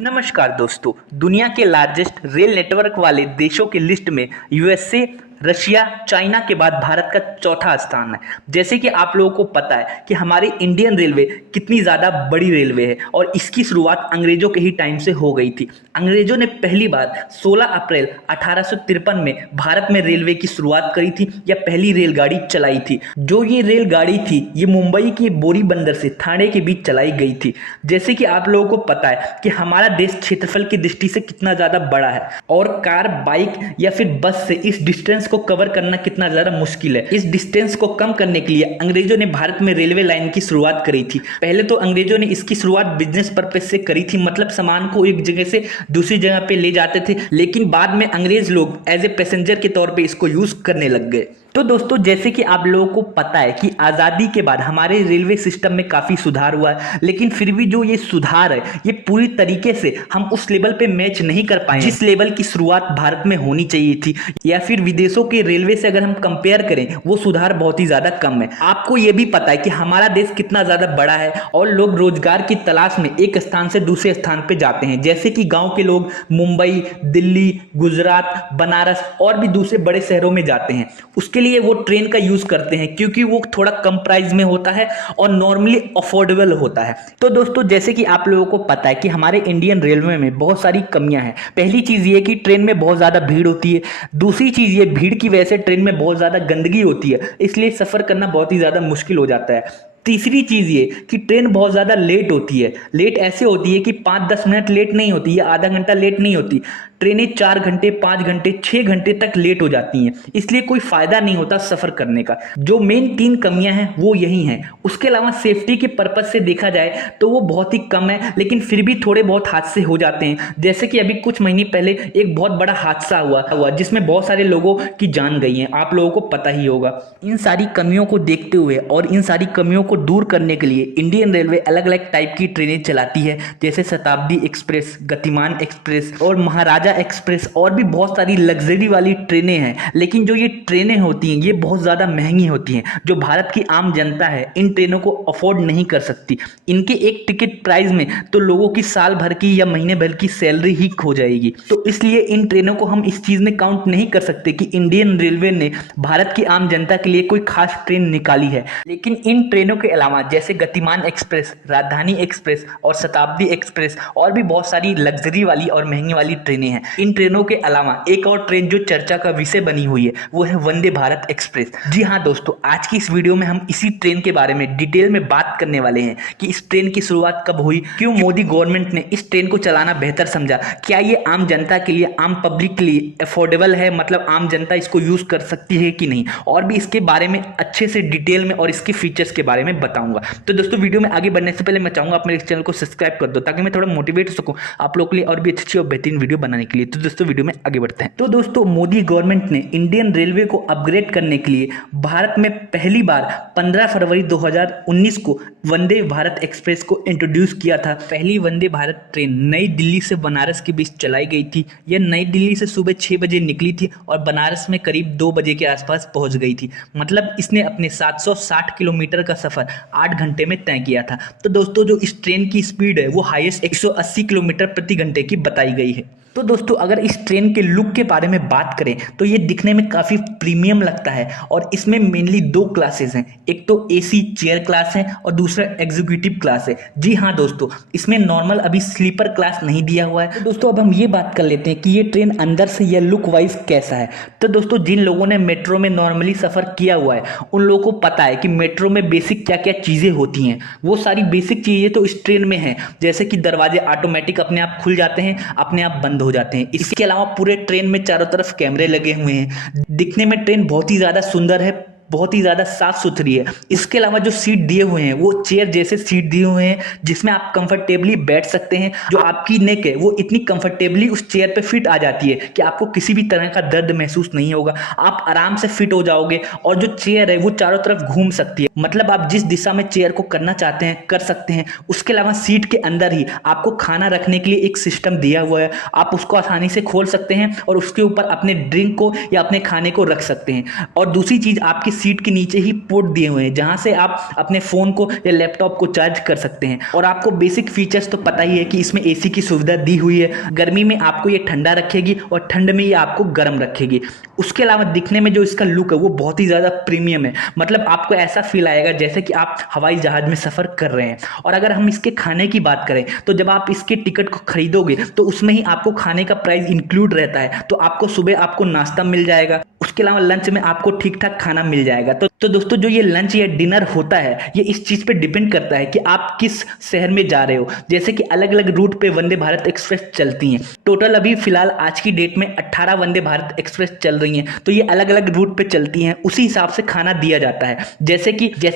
नमस्कार दोस्तों। दुनिया के लार्जेस्ट रेल नेटवर्क वाले देशों की लिस्ट में यूएसए, रशिया, चाइना के बाद भारत का चौथा स्थान है। जैसे कि आप लोगों को पता है कि हमारी इंडियन रेलवे कितनी ज़्यादा बड़ी रेलवे है और इसकी शुरुआत अंग्रेजों के ही टाइम से हो गई थी। अंग्रेजों ने पहली बार 16 अप्रैल 1853 में भारत में रेलवे की शुरुआत करी थी या पहली रेलगाड़ी चलाई थी। जो ये रेलगाड़ी थी ये मुंबई के बोरी बंदर से ठाणे के बीच चलाई गई थी। जैसे कि आप लोगों को पता है कि हमारा देश क्षेत्रफल की दृष्टि से कितना ज़्यादा बड़ा है और कार, बाइक या फिर बस से इस डिस्टेंस को कवर करना कितना ज्यादा मुश्किल है। इस डिस्टेंस को कम करने के लिए अंग्रेजों ने भारत में रेलवे लाइन की शुरुआत करी थी। पहले तो अंग्रेजों ने इसकी शुरुआत बिजनेस पर्पस से करी थी, मतलब सामान को एक जगह से दूसरी जगह पे ले जाते थे, लेकिन बाद में अंग्रेज लोग एज ए पैसेंजर के तौर पे इसको यूज करने लग गए। तो दोस्तों, जैसे कि आप लोगों को पता है कि आज़ादी के बाद हमारे रेलवे सिस्टम में काफ़ी सुधार हुआ है, लेकिन फिर भी जो ये सुधार है ये पूरी तरीके से हम उस लेवल पे मैच नहीं कर पाए जिस लेवल की शुरुआत भारत में होनी चाहिए थी, या फिर विदेशों के रेलवे से अगर हम कंपेयर करें वो सुधार बहुत ही ज़्यादा कम है। आपको ये भी पता है कि हमारा देश कितना ज़्यादा बड़ा है और लोग रोजगार की तलाश में एक स्थान से दूसरे स्थान पर जाते हैं। जैसे कि गाँव के लोग मुंबई, दिल्ली, गुजरात, बनारस और भी दूसरे बड़े शहरों में जाते हैं। उसके लिए वो ट्रेन का यूज करते हैं क्योंकि वो थोड़ा कम प्राइस में होता है और नॉर्मली अफोर्डेबल होता है। तो दोस्तों, जैसे कि आप लोगों को पता है कि हमारे इंडियन रेलवे में बहुत सारी कमियां हैं। पहली चीज ये कि ट्रेन में बहुत ज्यादा भीड़ होती है। दूसरी चीज ये भीड़ की वजह से ट्रेन में बहुत ज्यादा गंदगी होती है, इसलिए सफर करना बहुत ही ज्यादा मुश्किल हो जाता है। तीसरी चीज ये कि ट्रेन बहुत ज्यादा लेट होती है। लेट ऐसे होती है कि 5-10 मिनट लेट नहीं होती या आधा घंटा लेट नहीं होती। ट्रेनें 4 घंटे, 5 घंटे, 6 घंटे तक लेट हो जाती हैं, इसलिए कोई फायदा नहीं होता सफर करने का। जो मेन 3 कमियां हैं वो यही हैं। उसके अलावा सेफ्टी के पर्पज से देखा जाए तो वो बहुत ही कम है, लेकिन फिर भी थोड़े बहुत हादसे हो जाते हैं। जैसे कि अभी कुछ महीने पहले एक बहुत बड़ा हादसा हुआ जिसमें बहुत सारे लोगों की जान गई है, आप लोगों को पता ही होगा। इन सारी कमियों को देखते हुए और इन सारी कमियों को दूर करने के लिए इंडियन रेलवे अलग अलग टाइप की ट्रेनें चलाती है, जैसे शताब्दी एक्सप्रेस, गतिमान एक्सप्रेस और महाराजा एक्सप्रेस, और भी बहुत सारी लग्जरी वाली ट्रेनें हैं। लेकिन जो ये ट्रेनें होती हैं ये बहुत ज़्यादा महंगी होती हैं। जो भारत की आम जनता है इन ट्रेनों को अफोर्ड नहीं कर सकती। इनके एक टिकट प्राइस में तो लोगों की साल भर की या महीने भर की सैलरी ही खो जाएगी। तो इसलिए इन ट्रेनों को हम इस चीज़ में काउंट नहीं कर सकते कि इंडियन रेलवे ने भारत की आम जनता के लिए कोई खास ट्रेन निकाली है। लेकिन इन ट्रेनों के अलावा जैसे गतिमान एक्सप्रेस, राजधानी एक्सप्रेस और शताब्दी एक्सप्रेस और भी बहुत सारी लग्जरी वाली और महंगी वाली ट्रेनें हैं। इन ट्रेनों के अलावा एक और ट्रेन जो चर्चा का विषय बनी हुई है वो है वंदे भारत एक्सप्रेस। जी हाँ दोस्तों, आज की इस वीडियो में हम इसी ट्रेन के बारे में डिटेल में बात करने वाले हैं कि इस ट्रेन की शुरुआत कब हुई, क्यों मोदी गवर्नमेंट ने इस ट्रेन को चलाना बेहतर समझा, क्या ये आम जनता के लिए, आम पब्लिक के लिए अफोर्डेबल है, मतलब आम जनता इसको यूज कर सकती है कि नहीं, और भी इसके बारे में अच्छे से डिटेल में और इसके फीचर्स के बारे में बताऊंगा। तो दोस्तों, वीडियो में आगे बढ़ने से पहले मैं चाहूंगा आप मेरे चैनल को सब्सक्राइब कर दो ताकि मैं थोड़ा मोटिवेट हो सकूं आप लोग के लिए और भी अच्छी और बेहतरीन वीडियो बनाने के लिए। तो दोस्तों, वीडियो में आगे बढ़ते हैं। तो दोस्तों, मोदी गवर्नमेंट ने इंडियन रेलवे को अपग्रेड करने के लिए भारत में पहली बार 15 फरवरी 2019 को वंदे भारत एक्सप्रेस को इंट्रोड्यूस किया था। पहली वंदे भारत ट्रेन नई दिल्ली से बनारस के बीच चलाई गई थी। यह नई दिल्ली से सुबह 6 बजे निकली थी और बनारस में करीब 2 बजे के आसपास पहुंच गई थी। मतलब इसने अपने 760 किलोमीटर का सफर 8 घंटे में तय किया था। तो दोस्तों, जो इस ट्रेन की स्पीड है वो हाईएस्ट 180 किलोमीटर प्रति घंटे की बताई गई है। तो दोस्तों, अगर इस ट्रेन के लुक के बारे में बात करें तो ये दिखने में काफ़ी प्रीमियम लगता है और इसमें मेनली 2 क्लासेस हैं। एक तो एसी चेयर क्लास है और दूसरा एग्जीक्यूटिव क्लास है। जी हाँ दोस्तों, इसमें नॉर्मल अभी स्लीपर क्लास नहीं दिया हुआ है। तो दोस्तों, अब हम ये बात कर लेते हैं कि ये ट्रेन अंदर से या लुक वाइज कैसा है। तो दोस्तों, जिन लोगों ने मेट्रो में नॉर्मली सफ़र किया हुआ है उन लोगों को पता है कि मेट्रो में बेसिक क्या क्या चीज़ें होती हैं। वो सारी बेसिक चीज़ें तो इस ट्रेन में हैं, जैसे कि दरवाजे ऑटोमेटिक अपने आप खुल जाते हैं, अपने आप बंद हो जाते हैं। इसके अलावा पूरे ट्रेन में चारों तरफ कैमरे लगे हुए हैं। दिखने में ट्रेन बहुत ही ज्यादा सुंदर है, बहुत ही ज़्यादा साफ सुथरी है। इसके अलावा जो सीट दिए हुए हैं वो चेयर जैसे सीट दिए हुए हैं जिसमें आप कंफर्टेबली बैठ सकते हैं। जो आपकी नेक है वो इतनी कंफर्टेबली उस चेयर पे फिट आ जाती है कि आपको किसी भी तरह का दर्द महसूस नहीं होगा। आप आराम से फिट हो जाओगे और जो चेयर है वो चारों तरफ घूम सकती है, मतलब आप जिस दिशा में चेयर को करना चाहते हैं कर सकते हैं। उसके अलावा सीट के अंदर ही आपको खाना रखने के लिए एक सिस्टम दिया हुआ है, आप उसको आसानी से खोल सकते हैं और उसके ऊपर अपने ड्रिंक को या अपने खाने को रख सकते हैं। और दूसरी चीज़, आपकी सीट के नीचे ही पोर्ट दिए हुए हैं जहां से आप अपने फ़ोन को या लैपटॉप को चार्ज कर सकते हैं। और आपको बेसिक फीचर्स तो पता ही है कि इसमें एसी की सुविधा दी हुई है। गर्मी में आपको ये ठंडा रखेगी और ठंड में ये आपको गर्म रखेगी। उसके अलावा दिखने में जो इसका लुक है वो बहुत ही ज़्यादा प्रीमियम है। मतलब आपको ऐसा फील आएगा जैसे कि आप हवाई जहाज में सफ़र कर रहे हैं। और अगर हम इसके खाने की बात करें तो जब आप इसके टिकट को खरीदोगे तो उसमें ही आपको खाने का प्राइस इंक्लूड रहता है। तो आपको सुबह आपको नाश्ता मिल जाएगा, उसके अलावा लंच में आपको ठीक ठाक खाना मिल जाएगा। तो दोस्तों जो ये लंच या डिनर होता है ये इस चीज़ पे डिपेंड करता है कि आप किस शहर में जा रहे हो। जैसे कि अलग अलग रूट पे वंदे भारत एक्सप्रेस चलती हैं। टोटल अभी फिलहाल आज की डेट में 18 वंदे भारत एक्सप्रेस चल रही हैं। तो ये अलग अलग रूट पे चलती हैं, उसी हिसाब से खाना दिया जाता है। जैसे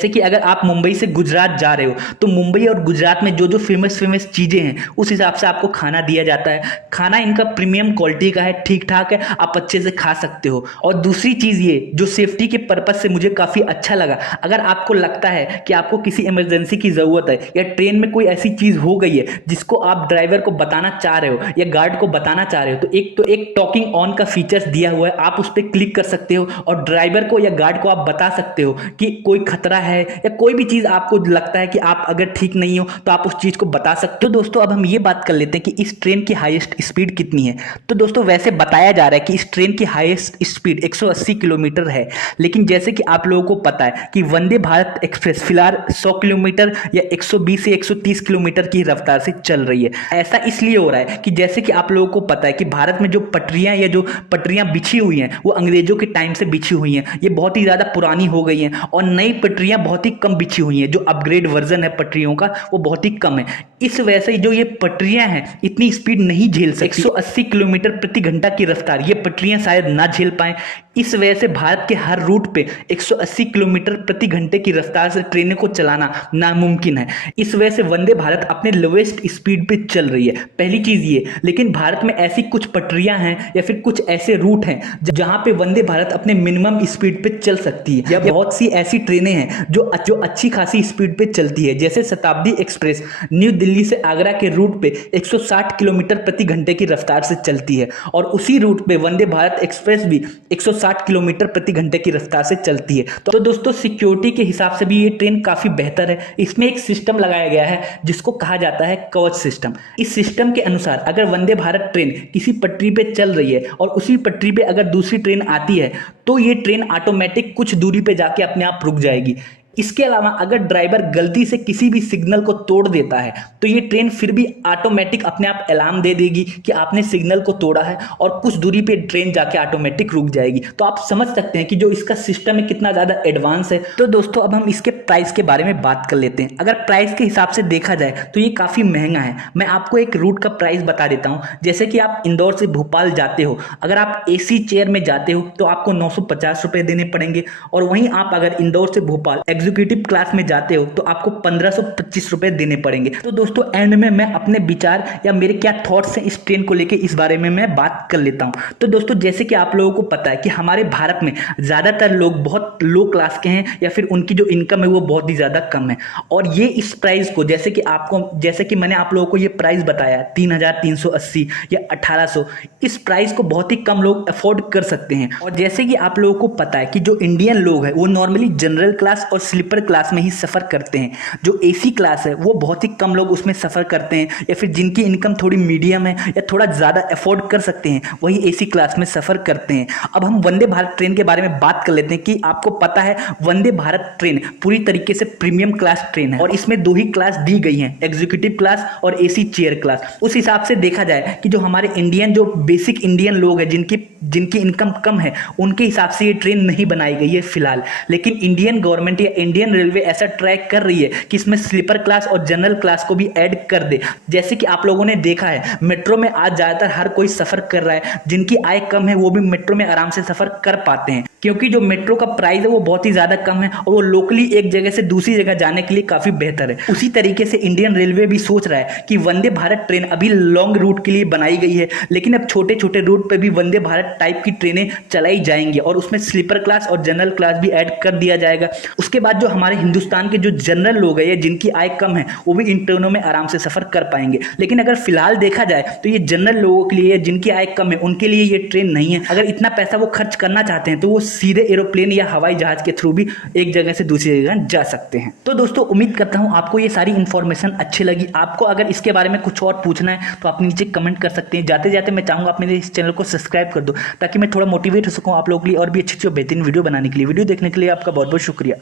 कि अगर आप मुंबई से गुजरात जा रहे हो तो मुंबई और गुजरात में जो जो फेमस चीज़ें हैं उस हिसाब से आपको खाना दिया जाता है। खाना इनका प्रीमियम क्वालिटी का है, ठीक ठाक है, आप अच्छे से खा सकते हो। और दूसरी चीज़ ये जो सेफ्टी के पर्पज से मुझे काफ़ी अच्छा लगा, अगर आपको लगता है कि आपको किसी इमरजेंसी की ज़रूरत है या ट्रेन में कोई ऐसी चीज़ हो गई है जिसको आप ड्राइवर को बताना चाह रहे हो या गार्ड को बताना चाह रहे हो तो एक टॉकिंग ऑन का फीचर्स दिया हुआ है। आप उस पर क्लिक कर सकते हो और ड्राइवर को या गार्ड को आप बता सकते हो कि कोई खतरा है या कोई भी चीज़ आपको लगता है कि आप अगर ठीक नहीं हो तो आप उस चीज़ को बता सकते हो। तो दोस्तों अब हम ये बात कर लेते हैं कि इस ट्रेन की हाईएस्ट स्पीड कितनी है। तो दोस्तों वैसे बताया जा रहा है कि इस ट्रेन की हाईएस्ट स्पीड 180 किलोमीटर है, लेकिन जैसे कि आप लोगों को पता है कि वंदे भारत एक्सप्रेस फिलहाल 100 किलोमीटर या 120 से 130 किलोमीटर की रफ्तार से चल रही है। ऐसा इसलिए हो रहा है कि जैसे कि आप लोगों को पता है कि भारत में जो पटरियां बिछी हुई हैं वो अंग्रेजों के टाइम से बिछी हुई हैं। ये बहुत ही ज़्यादा पुरानी हो गई हैं और नई पटरियां बहुत ही कम बिछी हुई हैं। जो अपग्रेड वर्जन है पटरियों का वो बहुत ही कम है। इस वजह से जो ये पटरियां हैं इतनी स्पीड नहीं झेल सकती। 180 किलोमीटर प्रति घंटा की रफ्तार ये पटरियां शायद ना झेल पाएं। इस वजह से भारत के हर रूट पे 180 किलोमीटर प्रति घंटे की रफ्तार से ट्रेनों को चलाना नामुमकिन है। इस वजह से वंदे भारत अपने लोवेस्ट स्पीड पे चल रही है, पहली चीज ये। लेकिन भारत में ऐसी कुछ पटरियां हैं या फिर कुछ ऐसे रूट हैं जहां पे वंदे भारत अपने मिनिमम स्पीड पे चल सकती है, या बहुत सी ऐसी ट्रेनें हैं जो अच्छी खासी स्पीड पे चलती है। जैसे शताब्दी एक्सप्रेस न्यू दिल्ली से आगरा के रूट पे 160 किलोमीटर प्रति घंटे की रफ्तार से चलती है और उसी रूट पे वंदे भारत एक्सप्रेस भी 160 किलोमीटर प्रति घंटे की रफ्तार से चलती है। तो दोस्तों सिक्योरिटी के हिसाब से भी ये ट्रेन काफी बेहतर है। इसमें एक सिस्टम लगाया गया है जिसको कहा जाता है कवच सिस्टम। इस सिस्टम के अनुसार अगर वंदे भारत ट्रेन किसी पटरी पे चल रही है और उसी पटरी पे अगर दूसरी ट्रेन आती है तो ये ट्रेन ऑटोमेटिक कुछ दूरी पे जाके अपने आप रुक जाएगी। इसके अलावा अगर ड्राइवर गलती से किसी भी सिग्नल को तोड़ देता है तो ये ट्रेन फिर भी ऑटोमेटिक अपने आप अलार्म दे देगी कि आपने सिग्नल को तोड़ा है और कुछ दूरी पे ट्रेन जाके ऑटोमेटिक रुक जाएगी। तो आप समझ सकते हैं कि जो इसका सिस्टम है कितना ज़्यादा एडवांस है। तो दोस्तों अब हम इसके प्राइस के बारे में बात कर लेते हैं। अगर प्राइस के हिसाब से देखा जाए तो ये काफ़ी महंगा है। मैं आपको एक रूट का प्राइस बता देता हूँ। जैसे कि आप इंदौर से भोपाल जाते हो, अगर आप AC चेयर में जाते हो तो आपको 950 रुपये देने पड़ेंगे और वहीं आप अगर इंदौर से भोपाल एग्जीक्यूटिव क्लास में जाते हो तो आपको 1525 रुपए देने पड़ेंगे। तो दोस्तों एंड में मैं अपने विचार या मेरे क्या थॉट्स हैं इस ट्रेन को लेके इस बारे में मैं बात कर लेता हूं। तो दोस्तों जैसे कि आप लोगों को पता है कि हमारे भारत में ज़्यादातर लोग बहुत लो क्लास के हैं या फिर उनकी जो इनकम है वो बहुत ही ज़्यादा कम है। और ये इस प्राइस को जैसे कि मैंने आप लोगों को ये प्राइस बताया 3380 या 1800, इस प्राइस को बहुत ही कम लोग अफोर्ड कर सकते हैं। और जैसे कि आप लोगों को पता है कि जो इंडियन लोग हैं वो नॉर्मली जनरल क्लास और स्लीपर क्लास में ही सफ़र करते हैं। जो AC क्लास है वो बहुत ही कम लोग उसमें सफ़र करते हैं या फिर जिनकी इनकम थोड़ी मीडियम है या थोड़ा ज़्यादा अफोर्ड कर सकते हैं वही AC क्लास में सफ़र करते हैं। अब हम वंदे भारत ट्रेन के बारे में बात कर लेते हैं कि आपको पता है वंदे भारत ट्रेन पूरी तरीके से प्रीमियम क्लास ट्रेन है और इसमें 2 ही क्लास दी गई हैं, एग्जीक्यूटिव क्लास और AC चेयर क्लास। उस हिसाब से देखा जाए कि जो हमारे जो बेसिक इंडियन लोग हैं जिनकी इनकम कम है उनके हिसाब से ये ट्रेन नहीं बनाई गई है फिलहाल। लेकिन इंडियन गवर्नमेंट या इंडियन रेलवे ऐसा ट्रैक कर रही है कि इसमें स्लीपर क्लास और जनरल क्लास को भी ऐड कर दे। जैसे कि आप लोगों ने देखा है मेट्रो में आज ज़्यादातर हर कोई सफ़र कर रहा है। जिनकी आय कम है वो भी मेट्रो में आराम से सफ़र कर पाते हैं क्योंकि जो मेट्रो का प्राइस है वो बहुत ही ज़्यादा कम है और वो लोकली एक जगह से दूसरी जगह जाने के लिए काफ़ी बेहतर है। उसी तरीके से इंडियन रेलवे भी सोच रहा है कि वंदे भारत ट्रेन अभी लॉन्ग रूट के लिए बनाई गई है लेकिन अब छोटे छोटे रूट पर भी वंदे भारत टाइप की ट्रेनें चलाई जाएंगी और उसमें स्लीपर क्लास और जनरल क्लास भी ऐड कर दिया जाएगा। उसके बाद बाद जो हमारे हिंदुस्तान के जो जनरल लोग हैं, जिनकी आय कम है, वो भी इन ट्रेनों में आराम से सफर कर पाएंगे। लेकिन अगर फिलहाल देखा जाए तो ये जनरल लोगों के लिए, जिनकी आय कम है, उनके लिए ये ट्रेन नहीं है। अगर इतना पैसा वो खर्च करना चाहते हैं तो वो सीधे एरोप्लेन या हवाई जहाज के थ्रू भी एक जगह से दूसरी जगह जा सकते हैं। तो दोस्तों उम्मीद करता हूं आपको ये सारी इंफॉर्मेशन अच्छी लगी। आपको अगर इसके बारे में कुछ और पूछना है तो आप नीचे कमेंट कर सकते हैं। जाते जाते मैं चाहूंगा आप मेरे इस चैनल को सब्सक्राइब कर दो, ताकि मैं थोड़ा मोटिवेट हो सकूं आप लोगों के लिए और भी अच्छी बेहतरीन वीडियो बनाने के लिए। वीडियो देखने के लिए आपका बहुत बहुत शुक्रिया।